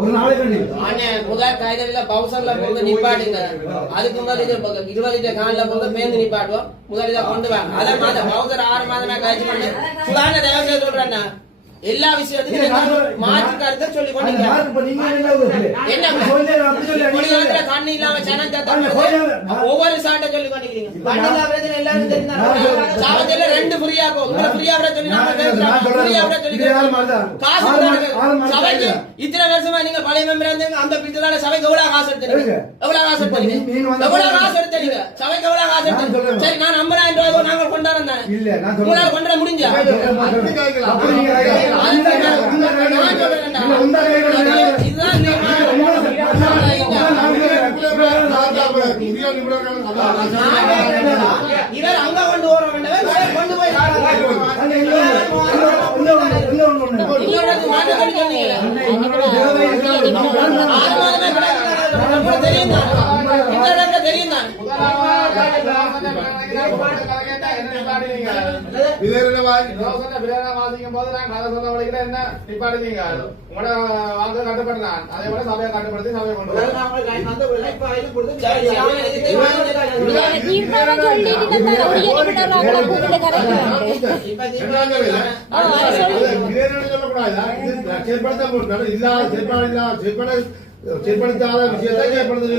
ஒரு நாளைக்கு முதல் கைதல பவுசர்ல போட்டு நிப்பாட்டுங்க. அதுக்கு முதல் 20 லிட்டர் கான்ல போட்டு பேந்து நிப்பாட்டுவோம். முதல் இதை கொண்டு வாங்க. அத மாத பவுசர் 6 மாதமா கழிச்சு பண்ணி சுதான தேவசே சொல்றேன்னா எல்லா விஷயத்தையும் மாற்று கருத்தை சொல்லி கொண்டீங்க. கண்ணு இல்லாம ஒவ்வொரு சாட்டை சொல்லி கொண்டிருக்கீங்க. கண்ணு இல்லாம எல்லாரும் தெரிஞ்சா ரெண்டு ஃப்ரீயா போகும். ஃப்ரீயா விட சொல்லி காசு சபைக்கு இத்தனை வருஷமா நீங்க பழைய மெம்பர் இருந்தீங்க. அந்த பித்தலால சபைக்கு எவ்வளவு காசு எடுத்தீங்க? எவ்வளவு காசு எடுத்தீங்க? எவ்வளவு காசு எடுத்தீங்க? சபைக்கு எவ்வளவு காசு எடுத்தீங்க? சரி, நான் 50,000 ரூபாய் நாங்கள் கொண்டாடுறேன். உங்களால கொண்டாட முடிஞ்சா? இவர் அங்க கொண்டு வர வேண்டாம், கொண்டு போய் தெரியும் தான் செயற்படுத்தாத விஷயத்தை செயற்படுத்த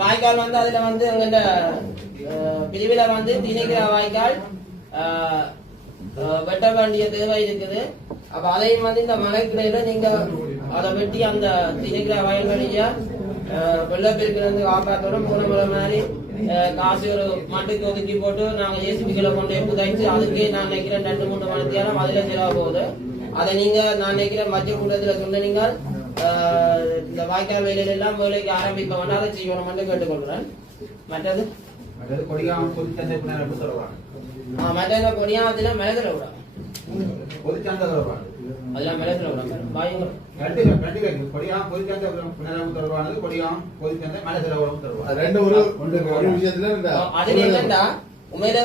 வாய்க்கால் வந்து அதுல வந்து எங்க பிரிவில வந்து திணிக்கிற வாய்க்கால் வெட்ட வேண்டிய தேவை இருக்குது. அப்ப அதையும் வந்து இந்த மழைக்கிடையில நீங்க அதை வெட்டி அந்த திணிக்கிற வயல்களிய வெள்ளப்பெருக்கிலிருந்து காப்பாற்றோட போன முறை மாதிரி காசு ஒரு மட்டுக்கு ஒதுக்கி போட்டு நாங்க ஏசிபிகளை கொண்டு புதைச்சு அதுக்கே நான் நினைக்கிறேன் 2-3 மணி நேரம் அதுல செலவு போகுது. அதை நீங்க நான் நினைக்கிறேன் மத்திய கூட்டத்துல சொன்னீங்க. இந்த வாய்க்கால் வேலையில எல்லாம் வேலைக்கு ஆரம்பிக்க வேண்டாம், அதை செய்யணும் மட்டும் கேட்டுக்கொள்கிறேன். மற்றது மற்ற கொடியாமத்தில மிளகுல விட அதெல்லாம் மிளகுல விட பாயுங்க உண்மையில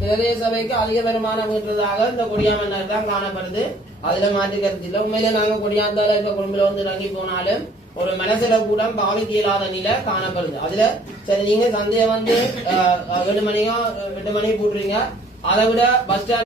பிரதேச சபைக்கு அதிக வருமானம் ஈட்டுறதாக இந்த கொடியாமன்னர் தான் காணப்படுது. அதுல மாற்று கருத்து இல்லை. உண்மையில நாங்க கொடியாந்தால இருக்க குடும்பல வந்து இறங்கி போனாலும் ஒரு மனசுல கூட பாவிக்க இயலாத நிலை காணப்படுது. அதுல சரி, நீங்க சந்தைய வந்து 7 மணியோ 8 மணியோ போட்டுறீங்க. அதை விட பஸ் ஸ்டாண்ட்